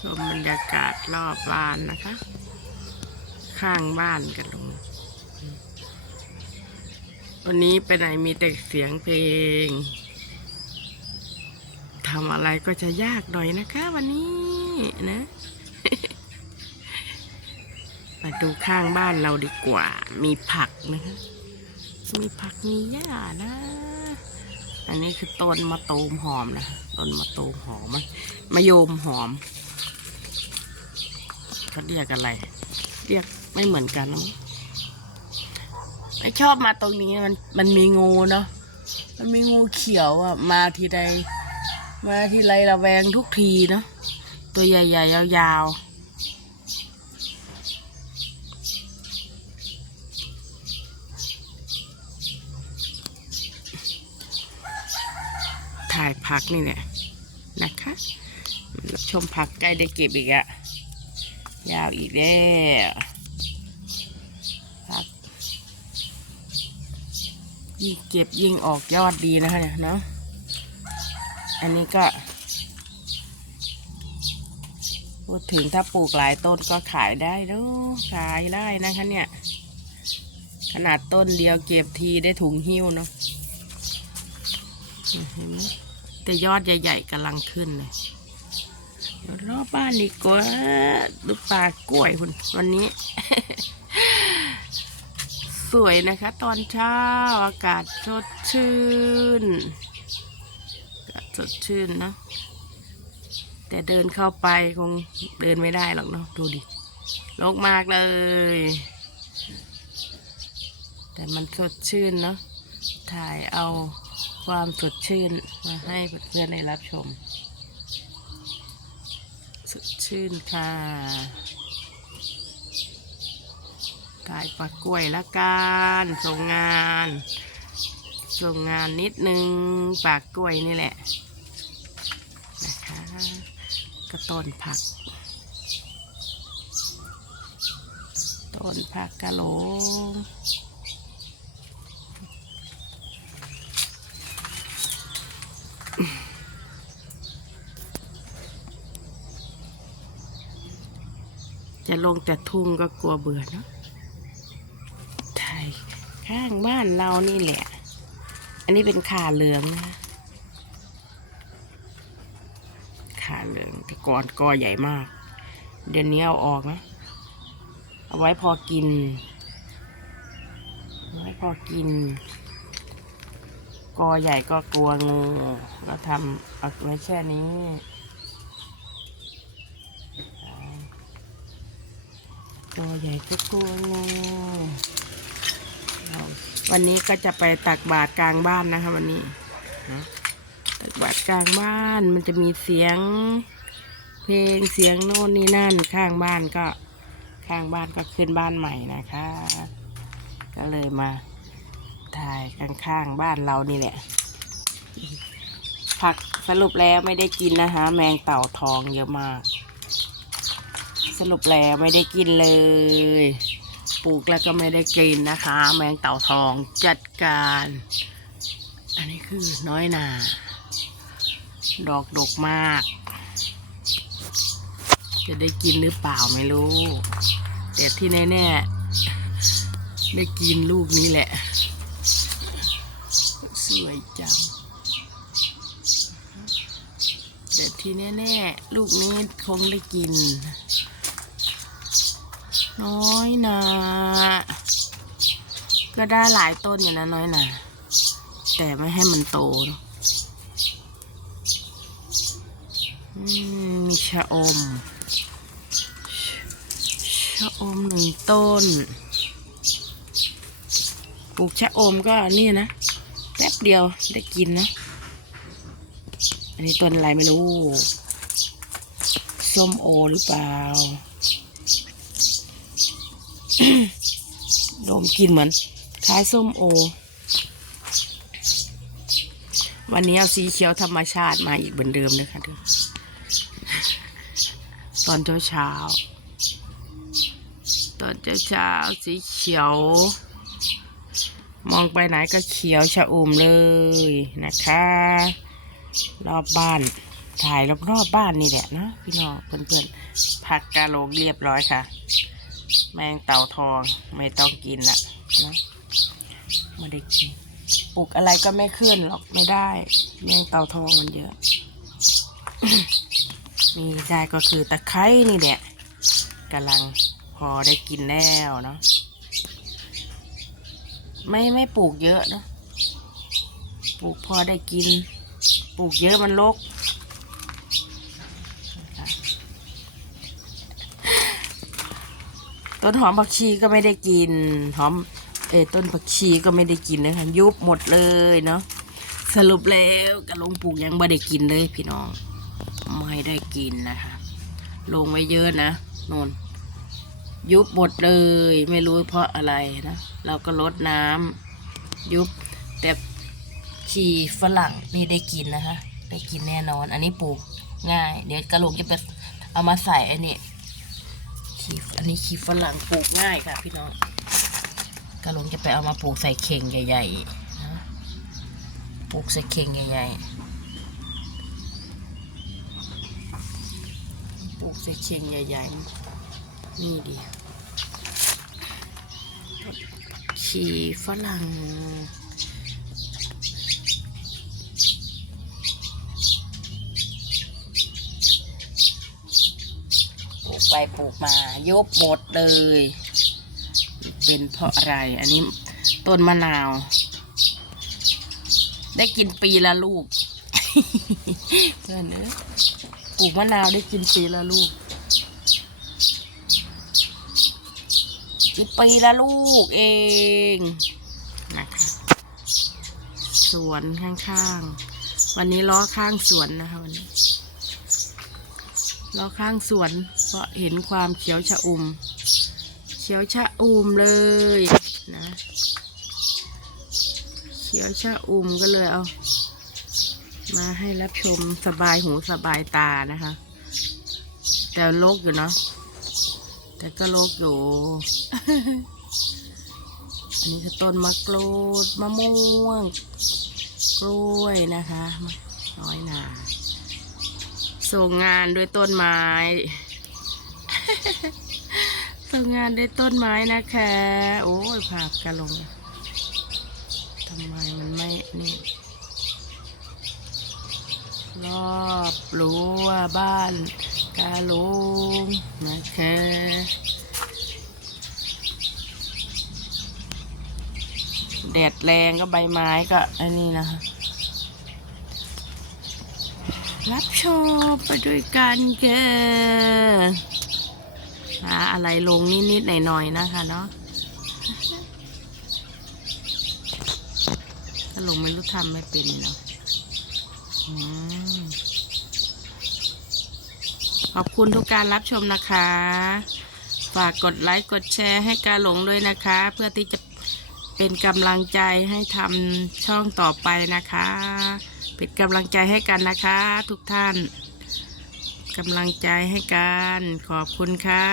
ชมบรรยากาศรอบบ้านนะคะ ข้างบ้านกันลง วันนี้ไปไหนมีแต่เสียงเพลงทำอะไรก็จะยากหน่อยนะคะ วันนี้นะ มาดูข้างบ้านเราดีกว่า มีผักนะคะ มีผักมีหญ้านะ อันนี้คือต้นมะตูมหอมนะ ต้นมะตูมหอมมะมะโยมหอม เขาเรียกอะไร เรียกไม่เหมือนกันนะไม่ชอบมาตรงนี้มันมันมีงูเนาะมันมีงูเขียวอะ มาทีใด มาทีไรระแวงทุกทีเนาะตัวใหญ่ๆยาวๆถ่ายผักนี่เนี่ยนะคะ ชมผักใกล้ได้เก็บอีกอะ กแล้วผักยิ่งเก็บยิ่งออกยอดดีนะคะเนี่ยเนาะอันนี้ก็พูดถึงถ้าปลูกหลายต้นก็ขายได้ดูขายได้นะคะเนี่ย ขนาดต้นเดียวเก็บทีได้ถุงหิ้วเนาะแต่ยอดใหญ่ๆกำลังขึ้นเลย รอบบ้านดีกว่าดูปลากล้วยคุณวันนี้ สวยนะคะ ตอนเช้าอากาศสดชื่นอากาศสดชื่นนะ แต่เดินเข้าไปคงเดินไม่ได้หรอกเนาะดูดิโลกมากเลย แต่มันสดชื่นเนาะถ่ายเอาความสดชื่นมาให้เพื่อนๆได้รับชม สดชื่นค่ะถ่ายปลากล้วยละกันส่งงาน ส่งงานนิดนึงปากกล้วยนี่แหละนะคะกระต้นผัก ต้นผักกะโหลง จะลงแต่ทุ่งก็กลัวเบื่อเนาะไทยข้างบ้านเรานี่แหละ อันนี้เป็นขาเหลืองนะขาเหลืองที่ก่อนกอใหญ่มาก เดี๋ยวนี้เอาออกนะ เอาไว้พอกิน เอาไว้พอกิน กอใหญ่ก็กลัวงู ก็ทำเอาไว้แค่นี้ ตัวใหญ่ก็กลัวงวันนี้ก็จะไปตักบาตรกลางบ้านนะคะ วันนี้นะตักบาตรกลางบ้านมันจะมีเสียง เพลงเสียงโน่นนี่นั่น ข้างบ้านก็ข้างบ้านก็ขึ้นบ้านใหม่นะคะ ก็เลยมาถ่ายข้างๆบ้านเรานี่แหละ ผักสรุปแล้วไม่ได้กินนะคะ แมงเต่าทองเยอะมาก สรุปแล้วไม่ได้กินเลย ปลูกแล้วก็ไม่ได้กินนะคะ แมงเต่าทองจัดการ อันนี้คือน้อยนาดอกดกมาก จะได้กินหรือเปล่าไม่รู้ แต่ที่แน่ๆได้กินลูกนี้แหละ สวยจัง แต่ที่แน่ๆลูกนี้คงได้กิน น้อยนาก็ได้หลายต้นอยู่นะน้อยนาแต่ไม่ให้มันโตนมมีชะอม ชะอมหนึ่งต้น ปลูกชะอมก็นี่นะ แป๊บเดียวได้กินนะ อันนี้ต้นอะไรไม่รู้ ส้มโอหรือเปล่า ดมกลินเหมือนคล้ายส้มโอ วันนี้เอาสีเขียวธรรมชาติมาอีกเหมือนเดิมเลยค่ะทุกตอนเช้าเช้าตอนเช้าเช้าสีเขียว มองไปไหนก็เขียวชะอุ่มเลยนะคะ รอบบ้านถ่ายรอบๆบบ้านนี่แหละนะพี่น้องเพื่อนๆผักกาโหลกเรียบร้อยค่ะ แมงเต่าทองไม่ต้องกินละนะไม่ได้กินปลูกอะไรก็ไม่ขึ้นหรอกไม่ได้ แมงเต่าทองมันเยอะ มีได้ก็คือตะไคร้นี่แหละกำลังพอได้กินแล้วเนาะไม่ไม่ปลูกเยอะนะปลูกพอได้กิน ปลูกเยอะมันรก ต้นหอมผักชีก็ไม่ได้กิน หอมเอต้นผักชีก็ไม่ได้กินนะคะยุบหมดเลยเนาะสรุปแล้วกระลงปลูกยังไม่ได้กินเลยพี่น้อง ไม่ได้กินนะคะ ลงไว้เยอะนะนนยุบหมดเลย ไม่รู้เพราะอะไรนะเราก็ลดน้ำยุบแต่ชีฝรั่งนี่ได้กินนะคะ ได้กินแน่นอน อันนี้ปลูกง่าย เดี๋ยวกระโหลกจะไปเอามาใส่อันนี้ ชีอันนี้ชีฝรั่งปลูกง่ายค่ะ พี่น้องกระโหลกจะไปเอามาปลูกใส่เข่งใหญ่ๆนะปลูกใส่เข่งใหญ่ๆปลูกใส่เชียงใหญ่ๆนี่ดีชีฝรั่ง ปลูก ไปปลูกมายกหมดเลย เป็นเพราะอะไร อันนี้ต้นมะนาว ได้กินปีละลูกเพื่อนเนอะปลูกมะนาวได้กินปีละลูกกินปีละลูกเองนะคะสวนข้างๆ วันนี้ล้อข้างสวนนะคะวันนี้ ล้อข้างสวนเพราะเห็นความเขียวชะอุ่ม เขียวชะอุ่มเลยนะ เขียวชะอุ่มก็เลยเอา มาให้รับชมสบายหูสบายตานะคะ แต่โลกอยู่เนาะแต่ก็โลกอยู่ อันนี้คือต้นมะกรูดมะม่วง กล้วยนะคะน้อยหนา ส่งงานด้วยต้นไม้ ส่งงานด้วยต้นไม้นะคะ โอ้ยผักกระลงทำไมมันไม่นี่รอบรั้วบ้านกาลงนะคะแดดแรงก็ใบไม้ก็อันนี้นะคะ รับชมไปด้วยกันเกหาอะไรลงนิดๆหน่อยๆนะคะเนาะถ้าลงไม่รู้ทำไม่เป็นเนาะขอบคุณทุกการรับชมนะคะ ฝากกดไลค์กดแชร์ให้กาหลงด้วยนะคะ เพื่อที่จะเป็นกำลังใจให้ทำช่องต่อไปนะคะ เป็นกำลังใจให้กันนะคะ ทุกท่านกำลังใจให้กัน ขอบคุณค่ะ